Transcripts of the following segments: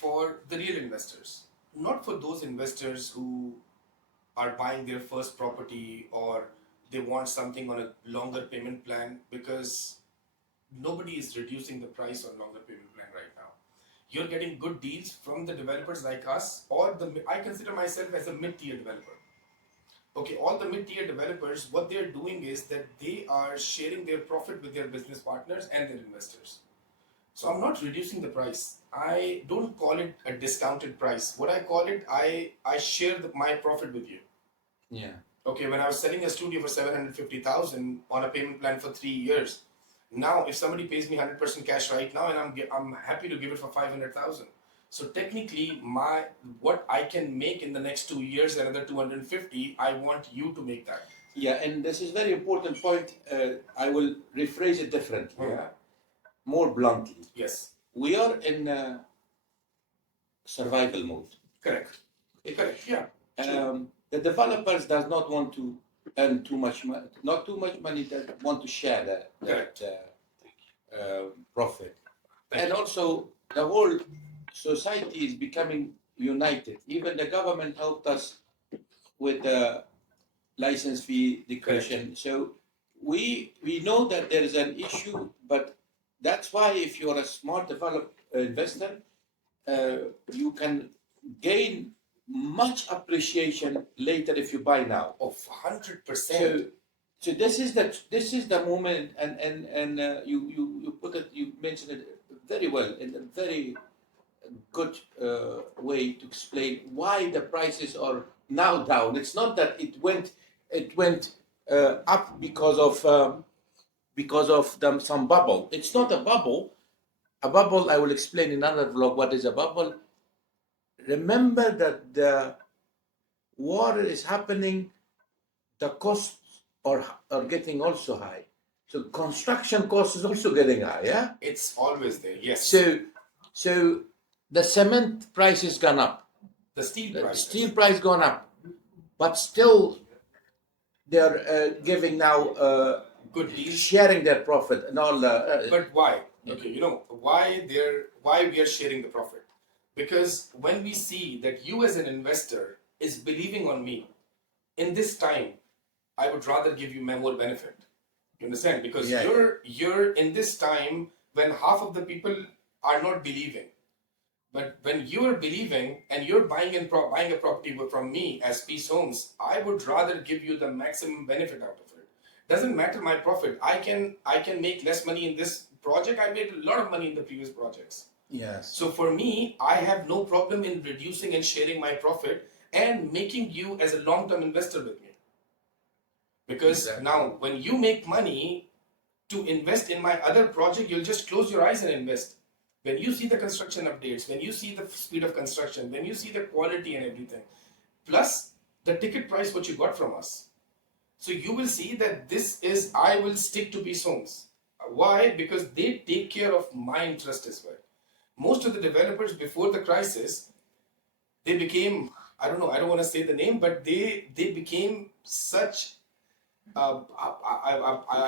for the real investors, not for those investors who are buying their first property or they want something on a longer payment plan, because nobody is reducing the price on longer payment plan right now. You're getting good deals from the developers like us, or I consider myself as a mid-tier developer. Okay, all the mid-tier developers, what they're doing is that they are sharing their profit with their business partners and their investors. So I'm not reducing the price. I don't call it a discounted price. What I call it, I share my profit with you. Yeah. Okay, when I was selling a studio for 750,000 on a payment plan for 3 years, now if somebody pays me 100% cash right now, and I'm happy to give it for 500,000. So technically, what I can make in the next 2 years, another 250, I want you to make that. Yeah, and this is very important point. I will rephrase it differently. Yeah, more bluntly. Yes. We are in survival mode. Correct. Correct. Yeah. The developers does not want to earn too much money, not too much money. They want to share that profit, and also the whole society is becoming united. Even the government helped us with the license fee declaration. So we know that there is an issue, but that's why if you're a smart investor, you can gain much appreciation later if you buy now. Of 100%. So this is the moment, and you put it, you mentioned it very well in a very good way to explain why the prices are now down. It's not that it went up because of some bubble. It's not a bubble. A bubble, I will explain in another vlog what is a bubble. Remember that the war is happening, the costs are getting also high. So construction cost is also getting high, yeah? It's always there, yes. So the cement price has gone up. The steel price gone up. But still they're giving now good deals, sharing their profit and all. But why? Okay, why we are sharing the profit? Because when we see that you as an investor is believing on me, in this time, I would rather give you more benefit. You understand? Because you're in this time when half of the people are not believing. But when you are believing and you're buying a property from me as Peace Homes, I would rather give you the maximum benefit out of it. Doesn't matter my profit. I can make less money in this project. I made a lot of money in the previous projects. Yes. So for me, I have no problem in reducing and sharing my profit and making you as a long-term investor with me. Because now when you make money to invest in my other project, you'll just close your eyes and invest. When you see the construction updates, when you see the speed of construction, when you see the quality and everything, plus the ticket price what you got from us. So you will see that I will stick to Peace Homes. Why? Because they take care of my interest as well. Most of the developers before the crisis, they became, I don't know, I don't want to say the name, but they became such, I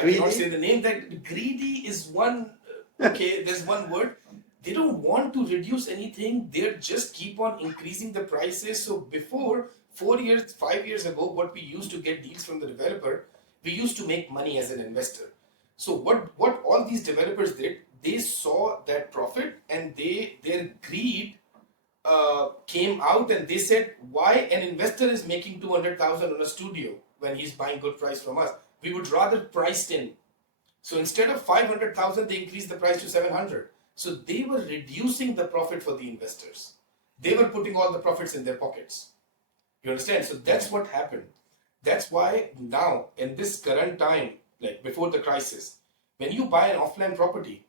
cannot say the name, that greedy is one, okay, there's one word. They don't want to reduce anything. They just keep on increasing the prices. So before 5 years ago, what we used to get deals from the developer, we used to make money as an investor. So what all these developers did, they saw that profit and their greed came out and they said, why an investor is making 200,000 on a studio when he's buying good price from us? We would rather price in. So instead of 500,000, they increased the price to 700. So they were reducing the profit for the investors. They were putting all the profits in their pockets. You understand? So that's what happened. That's why now, in this current time, like before the crisis, when you buy an offline property,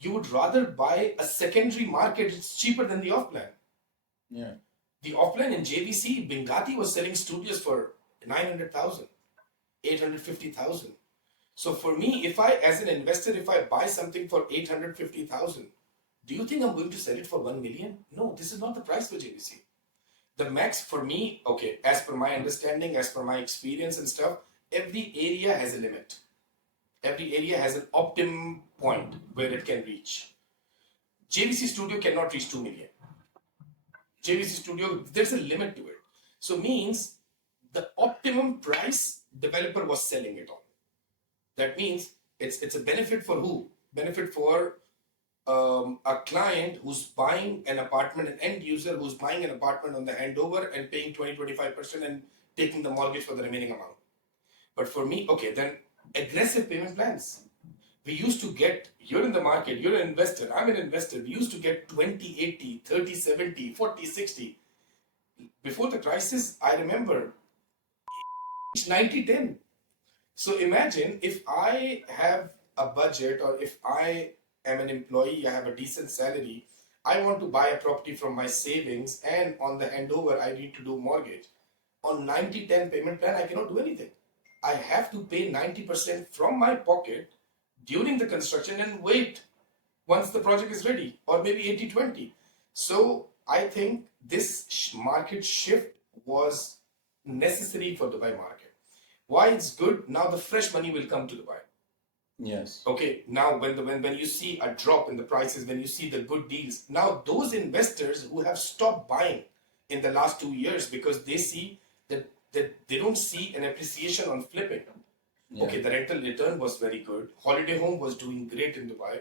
you would rather buy a secondary market. It's cheaper than the offline. Yeah. The offline in JVC, Bengati was selling studios for 900,000, 850,000. So for me, as an investor, if I buy something for 850,000, do you think I'm going to sell it for 1 million? No, this is not the price for JVC. The max for me, okay, as per my understanding, as per my experience and stuff, every area has a limit. Every area has an optimum point where it can reach. JVC studio cannot reach 2 million. JVC studio, there's a limit to it. So means the optimum price developer was selling it on. That means it's a benefit for who? Benefit for a client who's buying an apartment, an end user who's buying an apartment on the handover and paying 20-25% and taking the mortgage for the remaining amount. But for me, okay, then aggressive payment plans. We used to get, you're in the market, you're an investor, I'm an investor. We used to get 20-80, 30-70, 40-60. Before the crisis, I remember 90-10. So imagine if I have a budget or if I am an employee, I have a decent salary, I want to buy a property from my savings and on the handover I need to do mortgage. On 90-10 payment plan, I cannot do anything. I have to pay 90% from my pocket during the construction and wait once the project is ready, or maybe 80-20. So I think this market shift was necessary for Dubai market. Why it's good? Now the fresh money will come to Dubai. Yes. Okay, now when you see a drop in the prices, when you see the good deals, now those investors who have stopped buying in the last 2 years because they see that they don't see an appreciation on flipping. Yeah. Okay, the rental return was very good. Holiday home was doing great in Dubai.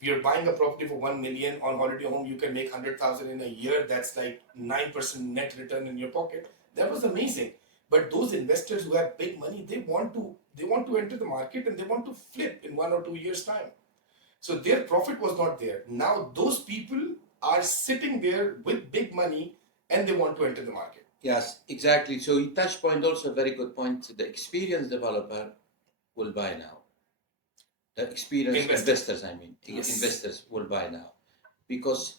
You're buying a property for 1 million on holiday home, you can make 100,000 in a year. That's like 9% net return in your pocket. That was amazing. But those investors who have big money, they want to enter the market and they want to flip in 1 or 2 years time. So their profit was not there. Now those people are sitting there with big money and they want to enter the market. Yes, exactly. So you touch point also a very good point. The experienced developer will buy now. The experienced investors, I mean, Yes. investors will buy now, because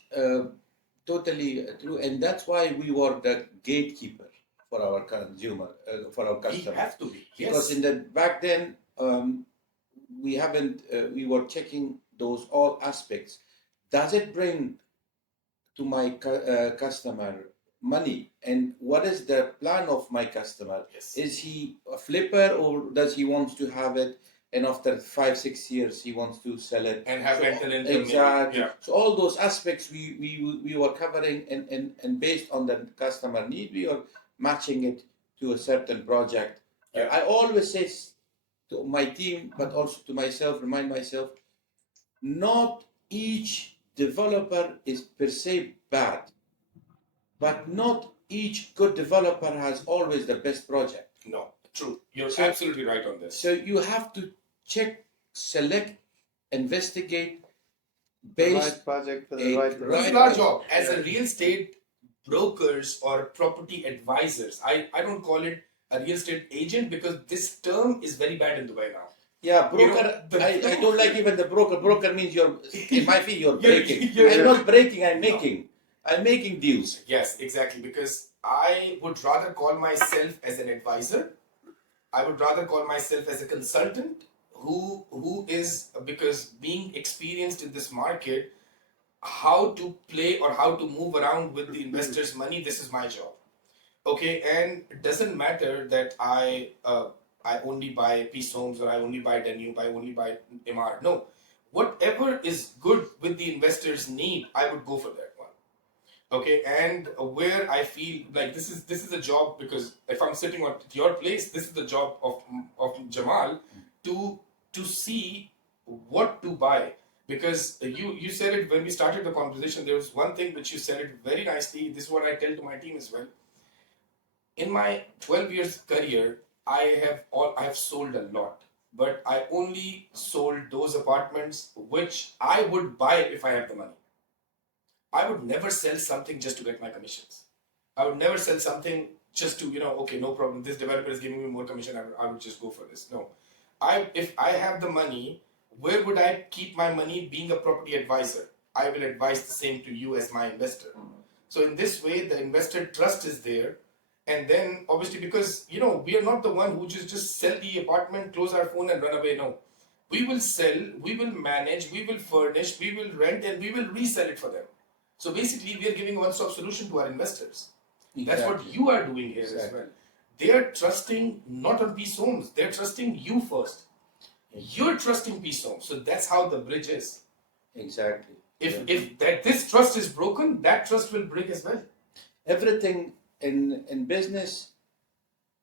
totally true, and that's why we were the gatekeeper for our consumer, for our We customer. have to be. Because Yes. in the back then, we haven't. We were checking those all aspects. Does it bring to my customer money, and what is the plan of my customer? Yes. Is he a flipper, or does he want to have it and after 5-6 years he wants to sell it And have rental income. exactly? Yeah. So all those aspects we were covering, and based on the customer need, we are matching it to a certain project. Yeah. I always say to my team, but also to myself, remind myself, not each developer is per se bad, but not each good developer has always the best project. No, true. You're So- absolutely right on this. So you have to check, select, investigate The based. right project for a the right This is right- our job as a real estate brokers or property advisors. I don't call it a real estate agent because this term is very bad in Dubai now. Yeah, broker. You know, the I don't like even the broker. Broker means you're, in my field, you're You're- breaking. you're- I'm not breaking. I'm No. making. I'm making deals. Yes, exactly. Because I would rather call myself as an advisor. I would rather call myself as a consultant who is, because being experienced in this market, how to play or how to move around with the investors' money, this is my job. Okay, and it doesn't matter that I only buy Peace Homes or I only buy Danube, I only buy Emar. No, whatever is good with the investors' need, I would go for that one. Okay, and where I feel like this is a job, because if I'm sitting at your place, this is the job of Jamal to see what to buy. Because you said it when we started the conversation. There was one thing which you said it very nicely. This is what I tell to my team as well. In my 12 years career, I have sold a lot, but I only sold those apartments which I would buy if I have the money. I would never sell something just to get my commissions. I would never sell something just to, okay, no problem. This developer is giving me more commission. I would just go for this. No. If I have the money, where would I keep my money being a property advisor? I will advise the same to you as my investor. So in this way, the investor trust is there. And then obviously, because, we are not the one who just sell the apartment, close our phone and run away. No. We will sell, we will manage, we will furnish, we will rent, and we will resell it for them. So basically, we are giving a one-stop solution to our investors. That's what Exactly. you are doing here as Exactly. well. They are trusting not on Peace Homes. They're trusting you first. You're trusting Peace Homes. So that's how the bridge is. Exactly. If this trust is broken, that trust will break as well. everything in business,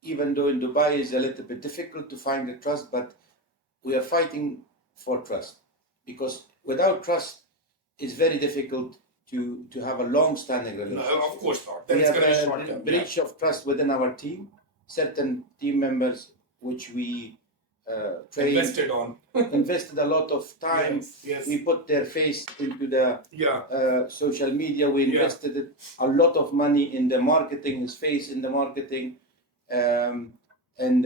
even though in Dubai is a little bit difficult to find the trust, but we are fighting for trust, because without trust, it's very difficult to have a long-standing No, relationship. of course not. Then We it's have going to be a short term. breach of trust within our team. Certain team members, which we trained, invested a lot of time. Yes, yes. We put their face into the Yeah. social media. We Yeah. invested a lot of money in the marketing, his face in the marketing, and in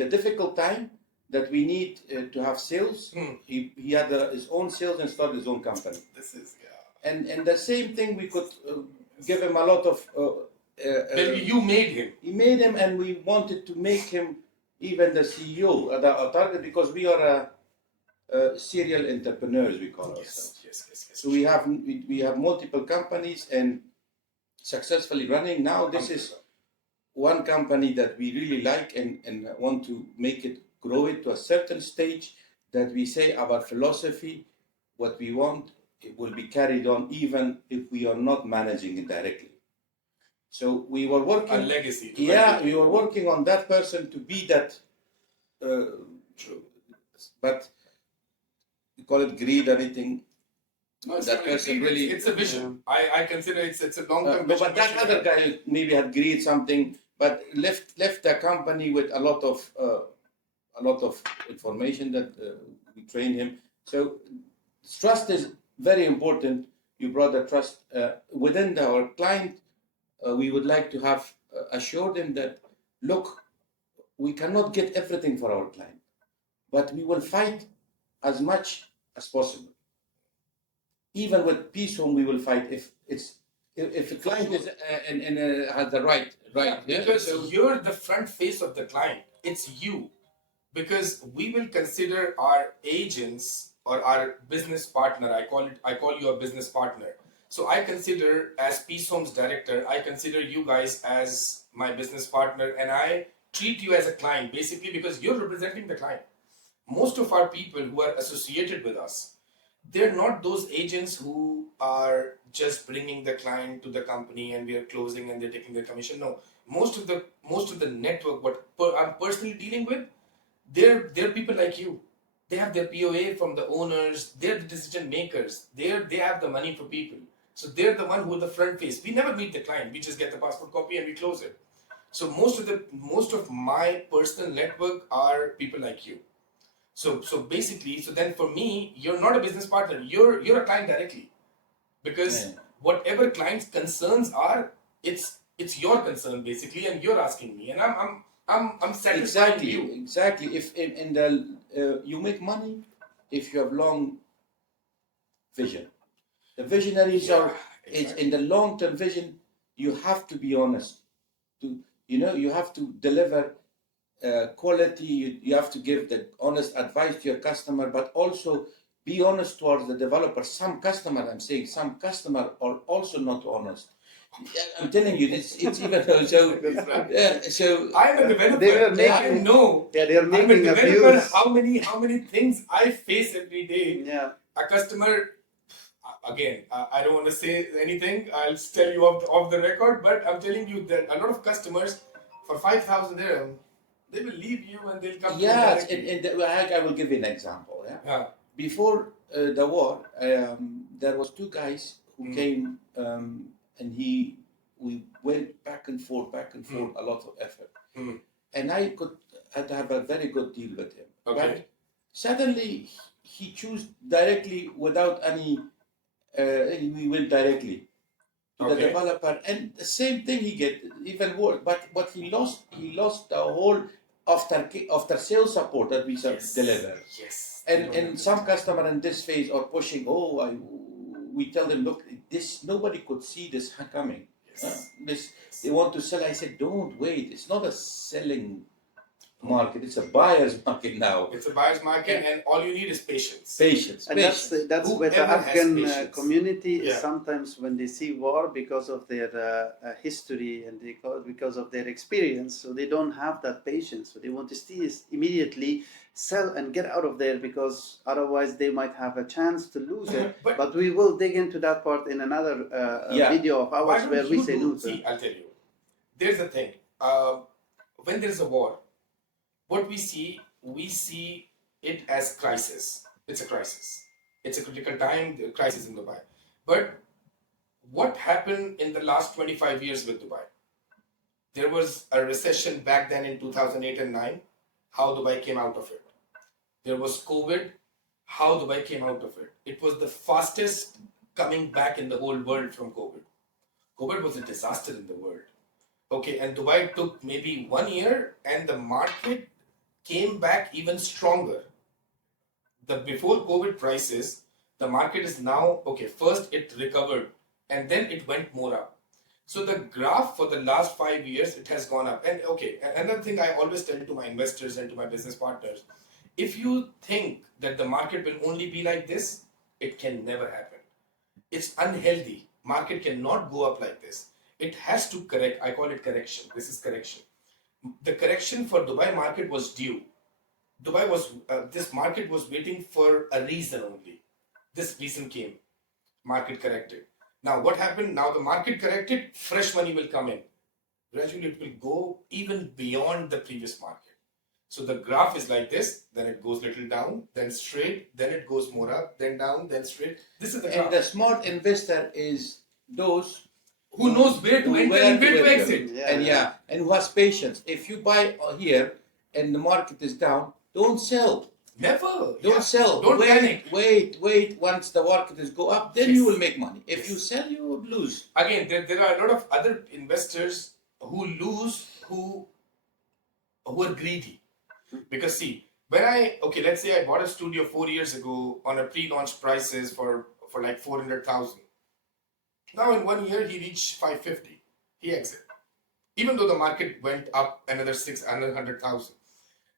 the difficult time that we need to have sales. He had his own sales and started his own company. This is And the same thing, we could give him a lot of. Well, you made him. He made him, and we wanted to make him even the CEO, a target, because we are serial entrepreneurs, we call ourselves. Yes. So we have multiple companies and successfully running. Now this is one company that we really like and want to make it, grow it to a certain stage that we say our philosophy, what we want, it will be carried on even if we are not managing it directly. So we were working. A legacy. Yeah, we were working on that person to be that. But we call it greed, anything. No, That person really. It's a vision. I consider it's a long-term vision. But that other guy maybe had greed something, but left the company with a lot of information that we trained him. So trust is very important. You brought the trust within our client. We would like to have assured him that, look, we cannot get everything for our client, but we will fight as much as possible. Even with Peace Home, we will fight if the client is and has the right. Yeah, because you're the front face of the client. It's you. Because we will consider our agents or our business partner. I call you a business partner. So I consider, as Peace Home's director, I consider you guys as my business partner, and I treat you as a client, basically, because you're representing the client. Most of our people who are associated with us, they're not those agents who are just bringing the client to the company and we are closing and they're taking their commission. No, most of the network, I'm personally dealing with, they're people like you. They have their POA from the owners. They're the decision makers. They have the money for people. So they're the one who are the front face. We never meet the client. We just get the passport copy and we close it. So most of my personal network are people like you. So basically, then for me, you're not a business partner. You're a client directly, because whatever client's concerns are, it's your concern basically, and you're asking me, and I'm satisfying you. Exactly. If in the you make money if you have long vision. The visionaries are. Exactly. It's in the long-term vision. You have to be honest. You have to deliver quality. You have to give the honest advice to your customer, but also be honest towards the developer. Some customer are also not honest. I'm telling you, it's even so. So I'm a developer. They were making, I know. Yeah, they are making I'm a developer. abuse. How many things I face every day. Yeah. A customer. Again, I don't want to say anything. I'll tell you off the record, but I'm telling you that a lot of customers, for 5,000 dirham, they will leave you and they'll come. Yes, I will give you an example. Yeah. Before the war, there was two guys who came, and we went back and forth, a lot of effort, and I'd have a very good deal with him. Okay. But suddenly he chose directly without any. We went directly to the developer, and the same thing he get, even worse. But he lost the whole after sales support that we deliver. Yes. And some customer in this phase are pushing. We tell them, look, this nobody could see this coming. Yes. They want to sell. I said, don't wait. It's not a selling market. It's a buyer's market now. It's a buyer's market, and all you need is patience. Patience. And that's with the Whoever has Afghan patience. community is Yeah. sometimes when they see war because of their history and because of their experience, so they don't have that patience. So they want to see is immediately sell and get out of there because otherwise they might have a chance to lose it. But we will dig into that part in another Yeah. video of Why ours don't where we you say do? no. See, I'll tell you. There's a thing. When there's a war, what we see it as crisis. It's a crisis. It's a critical time, the crisis in Dubai. But what happened in the last 25 years with Dubai? There was a recession back then in 2008 and 9. How Dubai came out of it. There was COVID. How Dubai came out of it. It was the fastest coming back in the whole world from COVID. COVID was a disaster in the world. Okay, and Dubai took maybe 1 year, and the market came back even stronger. The before COVID prices, the market is now okay. First it recovered, and then it went more up. So the graph for the last 5 years, it has gone up. And okay, another thing I always tell to my investors and to my business partners, if you think that the market will only be like this, it can never happen. It's unhealthy. Market cannot go up like this. It has to correct. I call it correction. This is correction. The correction for Dubai market was due. Dubai was this market was waiting for a reason only. This reason came. Market corrected. Now what happened? Now the market corrected. Fresh money will come in. Gradually it will go even beyond the previous market. So the graph is like this. Then it goes little down. Then straight. Then it goes more up. Then down. Then straight. This is the graph. And the smart investor is those who knows where to enter and where to exit. And who has patience. If you buy here and the market is down, don't sell. Never. Don't sell. Don't panic. Wait. Once the market is go up, then you will make money. If you sell, you will lose. Again, there are a lot of other investors who lose, who are greedy. Because see, let's say I bought a studio 4 years ago on a pre-launch prices for like 400,000. Now in 1 year he reached 550. He exit. Even though the market went up another 100,000.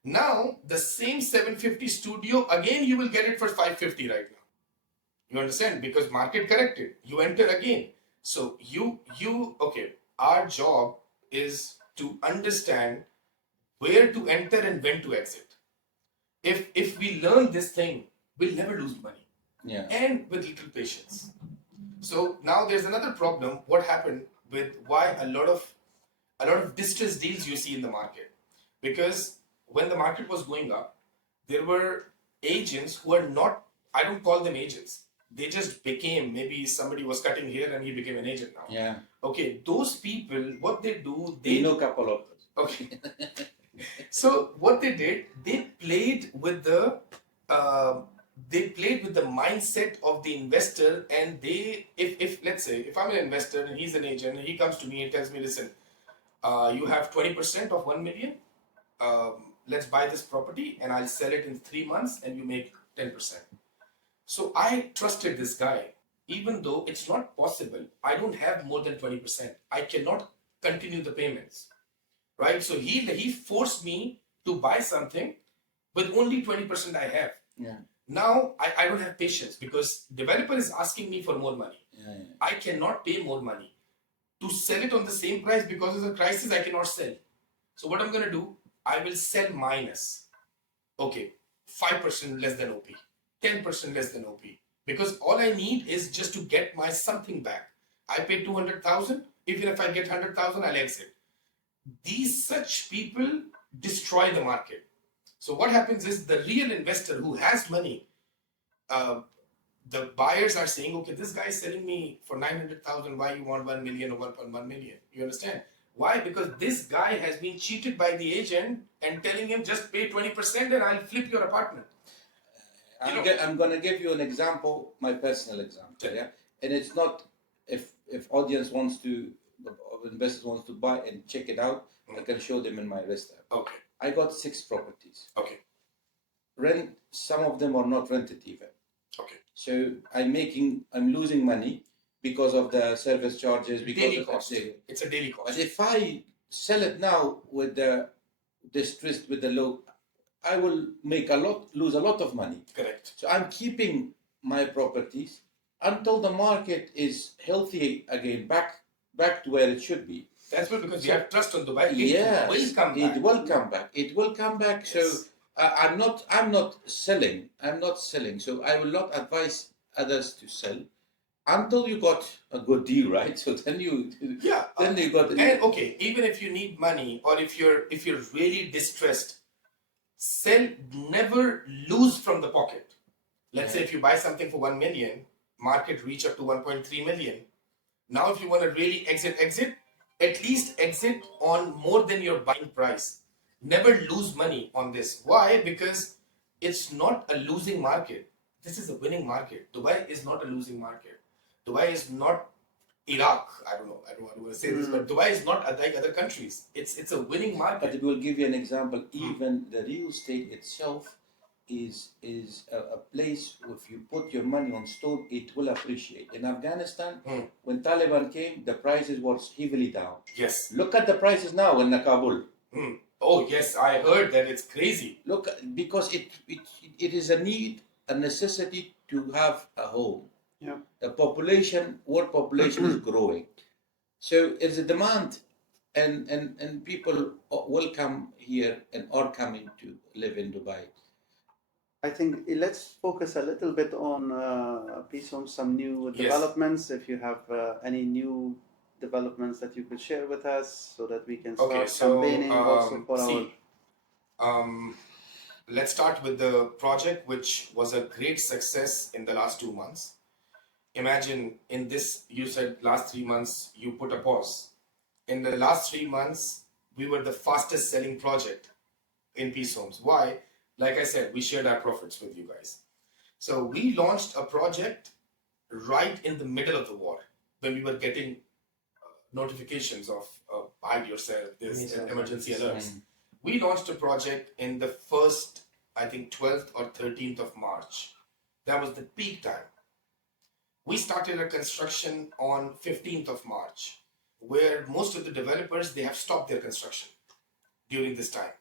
Now the same 750 studio, again you will get it for 550 right now. You understand? Because market corrected. You enter again. So our job is to understand where to enter and when to exit. If we learn this thing, we'll never lose money. Yeah. And with little patience. So now there's another problem. What happened with why a lot of distressed deals you see in the market? Because when the market was going up, there were agents who are not, I don't call them agents. They just became, maybe somebody was cutting here and he became an agent now. Yeah. Okay, those people, what they do, they know a couple of us. Okay. So what they did, they played with the mindset of the investor, and if let's say if I'm an investor and he's an agent and he comes to me and tells me, listen, you have 20% of 1 million. Let's buy this property and I'll sell it in 3 months and you make 10%. So I trusted this guy, even though it's not possible. I don't have more than 20%. I cannot continue the payments. Right? So he forced me to buy something with only 20% I have. Yeah. Now I don't have patience because developer is asking me for more money. Yeah. I cannot pay more money. To sell it on the same price because of the crisis, I cannot sell. So what I'm going to do, I will sell minus. Okay, 5% less than OP, 10% less than OP. Because all I need is just to get my something back. I pay 200,000. Even if I get 100,000, I'll exit. These such people destroy the market. So what happens is the real investor who has money, the buyers are saying, okay, this guy is selling me for 900,000. Why you want 1 million or 1.1 million? You understand? Why? Because this guy has been cheated by the agent and telling him just pay 20% and I'll flip your apartment. I'm going to give you an example, my personal example. Yeah, and it's not if audience wants to, investors wants to buy and check it out. I can show them in my list. Okay. I got 6 properties. Okay. Rent. Some of them are not rented even. Okay. So I'm losing money because of the service charges. Because daily of cost. It's a daily cost. But if I sell it now with the distressed with the low, I will lose a lot of money. Correct. So I'm keeping my properties until the market is healthy again, back to where it should be. That's good because you have trust on Dubai. Yes, It will come back. it will come back. It will come back. So Yes. I'm not selling. I'm not selling. So I will not advise others to sell until you got a good deal, right? So then Yeah. you got. And okay, even if you need money or if you're really distressed, sell, never lose from the pocket. Let's say if you buy something for 1 million, market reach up to 1.3 million. Now, if you want to really exit, at least exit on more than your buying price. Never lose money on this. Why? Because it's not a losing market. This is a winning market. Dubai is not a losing market. Dubai is not Iraq. I don't know. I don't want to say this, but Dubai is not like other countries. It's a winning But market. it will give you an example. Even the real estate itself is a place. If you put your money on stone, it will appreciate. In Afghanistan, when Taliban came, the prices was heavily down. Yes. Look at the prices now in Kabul. Oh yes, I heard that it's crazy. Look, because it is a need, a necessity to have a home. Yeah. The world population is growing. So it's a demand, and people will come here and are coming to live in Dubai. I think let's focus a little bit on PSOM, some new developments. If you have any new developments that you could share with us so that we can start campaigning also for let's start with the project, which was a great success in the last 2 months. Imagine in this, you said last 3 months, you put a pause. In the last 3 months, we were the fastest selling project in Peace Homes. Why? Like I said, we shared our profits with you guys. So we launched a project right in the middle of the war when we were getting notifications of hide yourself, this emergency alerts. We launched a project in the first, I think, 12th or 13th of March. That was the peak time. We started a construction on 15th of March, where most of the developers, they have stopped their construction during this time.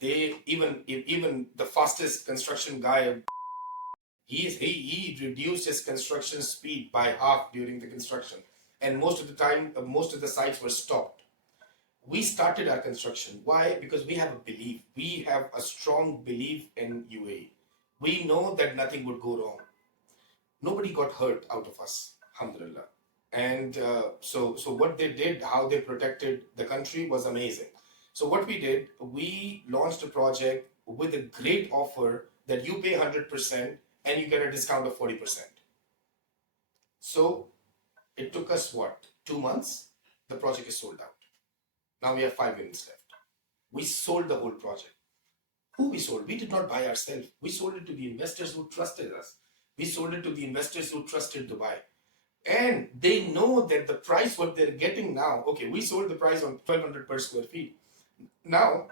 They even the fastest construction guy, he reduced his construction speed by half during the construction, and most of the time, most of the sites were stopped. We started our construction. Why? Because we have a belief. We have a strong belief in UAE. We know that nothing would go wrong. Nobody got hurt out of us, alhamdulillah. And so what they did, how they protected the country was amazing. So what we did, we launched a project with a great offer that you pay 100% and you get a discount of 40%. So it took us what, 2 months? The project is sold out. Now we have 5 units left. We sold the whole project. Who we sold? We did not buy ourselves. We sold it to the investors who trusted us. We sold it to the investors who trusted Dubai. And they know that the price what they're getting now, okay, we sold the price on 1200 per square feet. Now,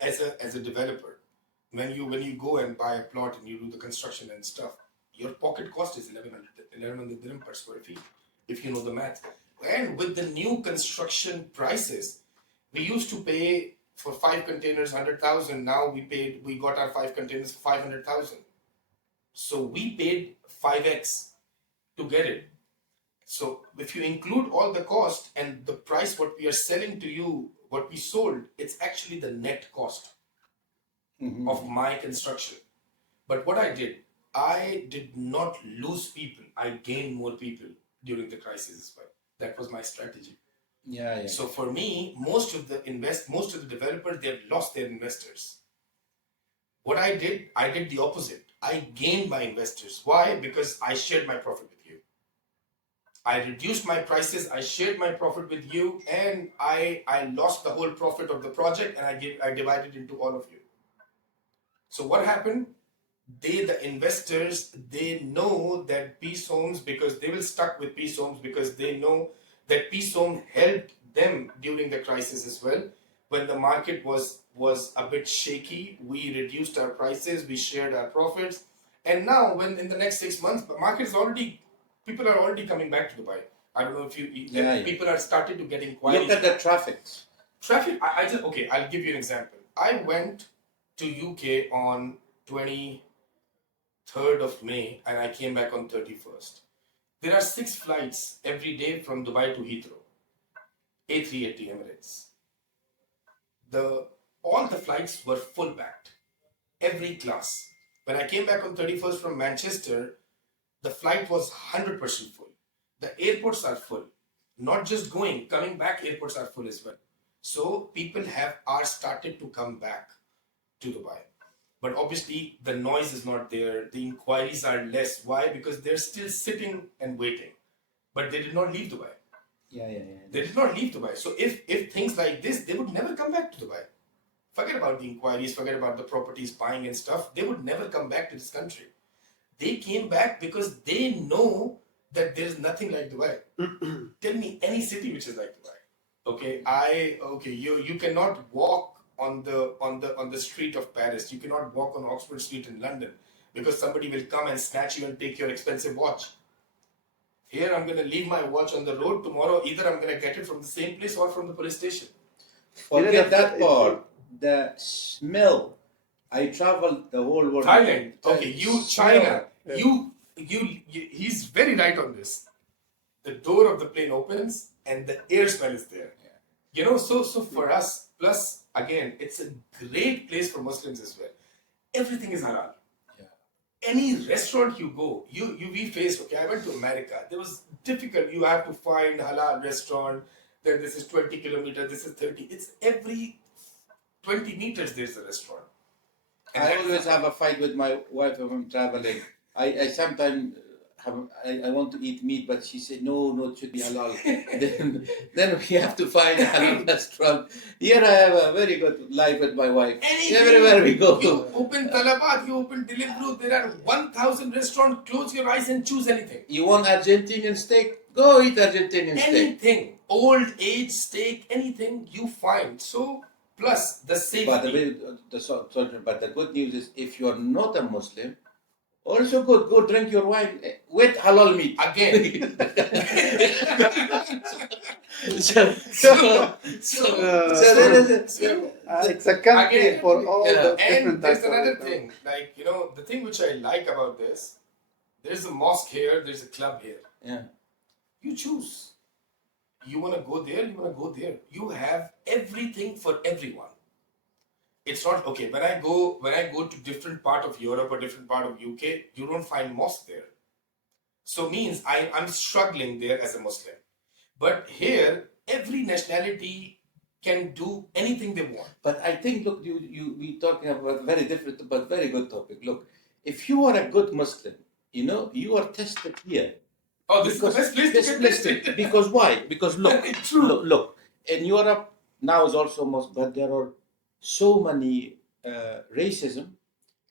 as a developer, when you go and buy a plot and you do the construction and stuff, your pocket cost is 1100 dirham per square feet, if you know the math. And with the new construction prices, we used to pay for 5 containers 100,000. Now we got our 5 containers for 500,000. So we paid 5x to get it. So if you include all the cost and the price what we are selling to you, what we sold, it's actually the net cost of my construction. But what I did not lose people. I gained more people during the crisis as well. That was my strategy. Yeah. So for me, most of the developers, they've lost their investors. What I did the opposite. I gained my investors. Why? Because I shared my profit with you. I reduced my prices, I shared my profit with you, and I lost the whole profit of the project, and I divided into all of you. So what happened? The investors, they know that Peace Homes, because they will stuck with Peace Homes because they know that Peace Home helped them during the crisis as well. When the market was a bit shaky, we reduced our prices, we shared our profits, and now when in the next 6 months, the market is already, people are already coming back to Dubai. I don't know if people are started to get inquiries. Look at the traffic. I'll give you an example. I went to UK on 23rd of May and I came back on 31st. There are 6 flights every day from Dubai to Heathrow, A380 Emirates. The all the flights were full packed, every class. When I came back on 31st from Manchester, the flight was 100% full. The airports are full. Not just going, coming back, airports are full as well. So people are started to come back to Dubai. But obviously the noise is not there. The inquiries are less. Why? Because they're still sitting and waiting. But they did not leave Dubai. Yeah. They did not leave Dubai. So if things like this, they would never come back to Dubai. Forget about the inquiries, forget about the properties buying and stuff. They would never come back to this country. They came back because they know that there's nothing like Dubai. Tell me any city which is like Dubai. You cannot walk on the street of Paris. You cannot walk on Oxford Street in London because somebody will come and snatch you and take your expensive watch. Here I'm gonna leave my watch on the road tomorrow. Either I'm gonna get it from the same place or from the police station. Forget that part. The smell. I traveled the whole world. Thailand. The Okay, you smell. China. He's very right on this. The door of the plane opens and the air smell is there. So for us, plus again, it's a great place for Muslims as well. Everything is halal. Any restaurant you go, we faced. Okay, I went to America. There was difficult. You have to find halal restaurant. Then this is 20 kilometers. This is 30. It's every 20 meters there's a restaurant. And I that's- always have a fight with my wife when I'm traveling. I sometimes I want to eat meat, but she said no, it should be halal. then we have to find a halal restaurant. Here I have a very good life with my wife. Anything. Everywhere we go. You open Talabat, you open Deliveroo. There are 1,000 restaurants. Close your eyes and choose anything. You want Argentinian steak? Go eat Argentinian steak. Anything, old age steak, anything you find. So plus the safety. But the good news is, if you are not a Muslim, also good. Go drink your wine with halal meat. Again. It's a country Again, for all the And different there's types of another people. thing, the thing which I like about this, there's a mosque here, there's a club here. Yeah. You choose. You want to go there, you want to go there. You have everything for everyone. It's not okay. When I go to different part of Europe or different part of UK, you don't find mosque there. So means I'm struggling there as a Muslim. But here, every nationality can do anything they want. But I think, look, we talking about a very different but very good topic. Look, if you are a good Muslim, you are tested here. Oh, this is the best place to get tested. Because why? Because look, True. look, in Europe now is also most, but there are so many racism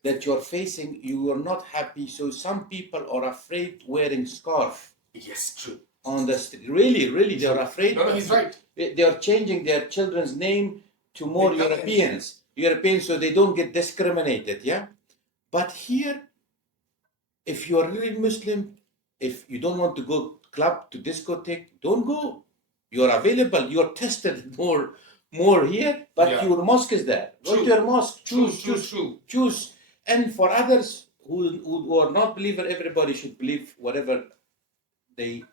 that you're facing. You are not happy. So some people are afraid wearing scarf Yes, true. on the street. Really, they are afraid. No, he's right. They are changing their children's name to more They come in. Europeans, so they don't get discriminated. Yeah, but here, if you are really Muslim, if you don't want to go club to discotheque, don't go. You are available. You are tested more here, but Yeah. your mosque is there. Go to True. your mosque. Choose. True. And for others who are not believer, everybody should believe whatever they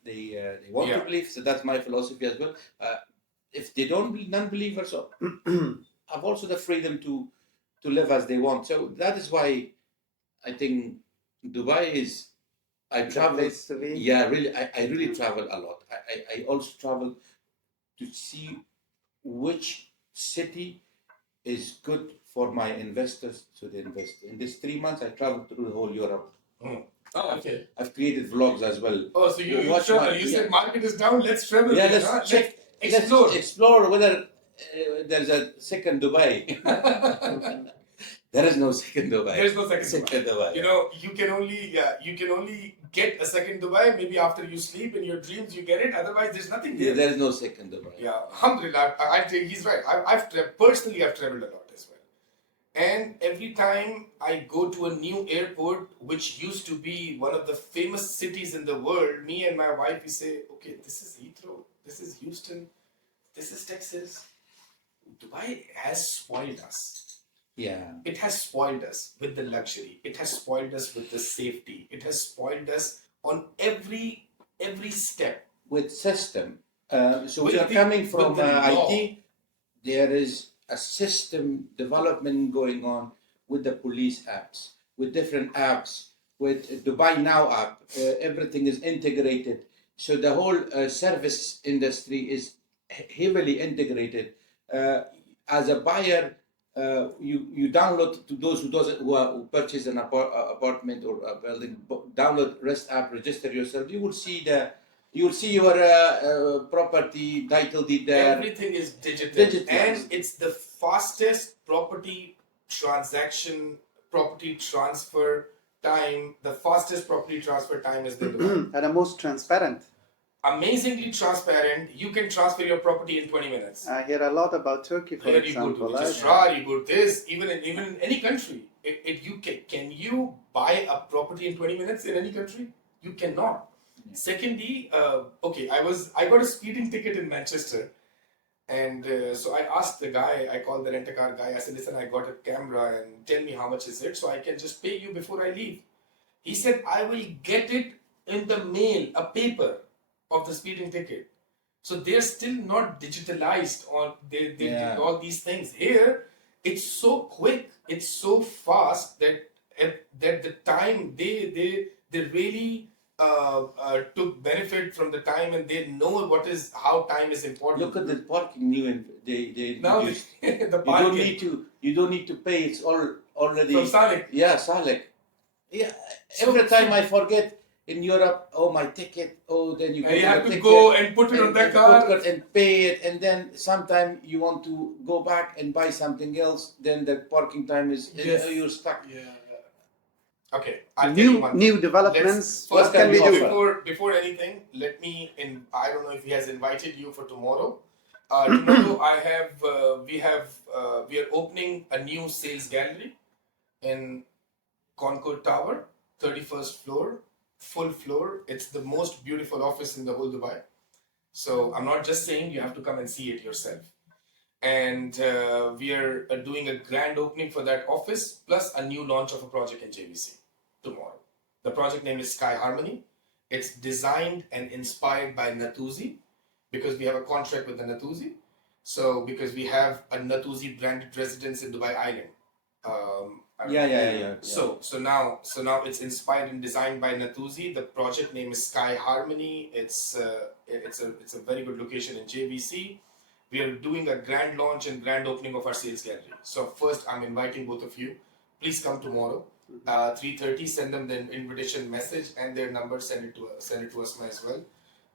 want Yeah. to believe. So that's my philosophy as well. If they don't be non-believers, so have also the freedom to live as they want. So that is why I think Dubai is. I The travel. place to be. Yeah, really. I really travel a lot. I also travel to see which city is good for my investors, so they invest. In these 3 months, I traveled through the whole Europe. Oh, okay. I've created vlogs as well. Oh, so you Watch travel. my- You yeah. said market is down. Let's travel. Yeah, there, let's huh? check. Let's explore. Let's explore whether there's a second Dubai. There is no second Dubai. There's no second Dubai. You can only get a second Dubai. Maybe after you sleep in your dreams, you get it. Otherwise, there's nothing Yeah, there. there is no second Dubai. Yeah, alhamdulillah. I think he's right. I've personally traveled a lot as well. And every time I go to a new airport, which used to be one of the famous cities in the world, me and my wife, we say, okay, this is Heathrow, this is Houston, this is Texas. Dubai has spoiled us. Yeah. It has spoiled us with the luxury. It has spoiled us with the safety. It has spoiled us on every step. With system. So we With are the coming with from the law. IT. There is a system development going on with the police apps, with different apps, with Dubai Now app. Everything is integrated. So the whole service industry is heavily integrated. Uh, as a buyer, you download to those who purchase an apartment or a building. Download REST app, register yourself. You will see your property title deed there. Everything is digital, and Digitalized. it's the fastest property transaction, property transfer time. The fastest property transfer time is the Dubai. And the most transparent. Amazingly transparent. You can transfer your property in 20 minutes. I hear a lot about Turkey, for Here you go example. to Registrar, you go to this, even in any country. Can you buy a property in 20 minutes in any country? You cannot. Secondly, okay, I got a speeding ticket in Manchester, and so I asked the guy, I called the rent-a-car guy, I said, listen, I got a camera and tell me how much is it so I can just pay you before I leave. He said, I will get it in the mail, a paper of the speeding ticket. So they're still not digitalized on they Yeah. did all these things. Here, it's so quick, it's so fast that that the time they really took benefit from the time, and they know how time is important. Look at the parking new they Now introduced. the You don't parking need to pay. It's all already. from Sonic. Yeah, Salek. Yeah. So- Every time I forget in Europe, oh my ticket. Oh, then you And you have the to ticket go and put it on and the car. put it and pay it, and then sometime you want to go back and buy something else. Then the parking time is Yes. you're stuck. Yeah. Okay, I'll tell you one thing. New developments. Let's, What first, can we do? before anything, let me. I don't know if he has invited you for tomorrow. Tomorrow we are opening a new sales gallery in Concord Tower, 31st floor, full floor. It's the most beautiful office in the whole Dubai. So I'm not just saying, you have to come and see it yourself. And we are doing a grand opening for that office, plus a new launch of a project in JVC tomorrow. The project name is Sky Harmony. It's designed and inspired by Natuzzi, because we have a contract with the Natuzzi. So because we have a Natuzzi branded residence in Dubai Island. Yeah. So now it's inspired and designed by Natuzzi. The project name is Sky Harmony. It's a very good location in JVC. We are doing a grand launch and grand opening of our sales gallery. So first, I'm inviting both of you. Please come tomorrow, 3:30. Send them the invitation message and their number. Send it to us as well.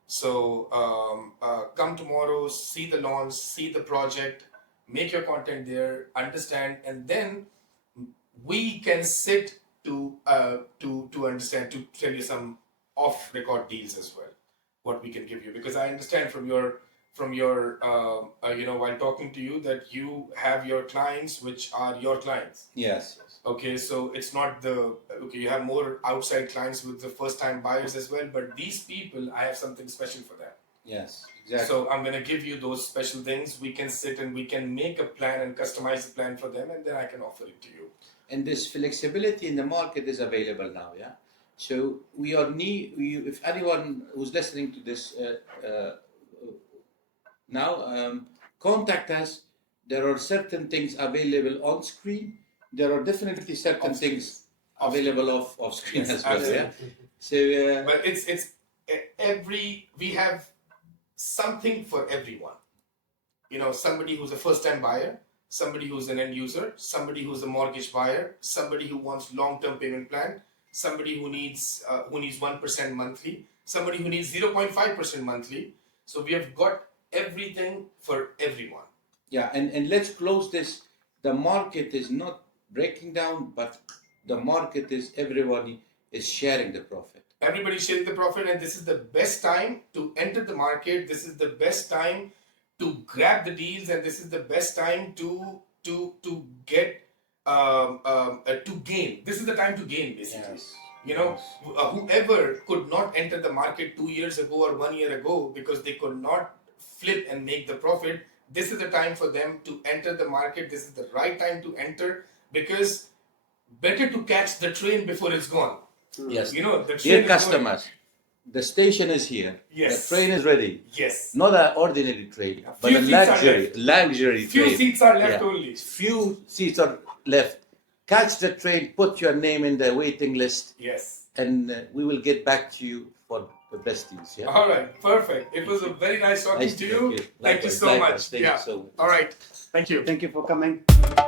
So come tomorrow, see the launch, see the project, make your content there, understand, and then we can sit to understand, to tell you some off-record deals as well, what we can give you, because I understand from your while talking to you, that you have your clients which are your clients. Yes. Okay, so it's not you have more outside clients with the first time buyers as well, but these people, I have something special for them. Yes. Exactly. So I'm going to give you those special things. We can sit and we can make a plan and customize the plan for them, and then I can offer it to you. And this flexibility in the market is available now, yeah. So if anyone who's listening to this now, contact us. There are certain things available on screen. There are definitely certain Off screen. things available off screen Yes, as well. absolutely. Yeah. So But we have something for everyone. Somebody who's a first-time buyer, somebody who's an end user, somebody who's a mortgage buyer, somebody who wants long-term payment plan, somebody who needs 1% monthly, somebody who needs 0.5% monthly. So we have got everything for everyone. Yeah, and let's close this. The market is not breaking down, but the market is everybody is sharing the profit. Everybody's sharing the profit, and this is the best time to enter the market. This is the best time to grab the deals, and this is the best time to get to gain. This is the time to gain, basically. Yes. Whoever could not enter the market 2 years ago or 1 year ago because they could not flip and make the profit, this is the time for them to enter the market. This is the right time to enter, because better to catch the train before it's gone. Yes. You know, the train Dear is customers, the station is here. Yes. The train is ready. going. Yes. Not an ordinary train, but Few a seats are luxury Few train. seats are left Yeah. only. Few seats are left. Catch the train, put your name in the waiting list, Yes. and we will get back to you for the best deals. Yeah. All right. Perfect. It was a very nice talking Nice to to you. talk to you. Thank you Likewise, so likewise. much. Thank you Yeah. so much. All right. Thank you. Thank you for coming.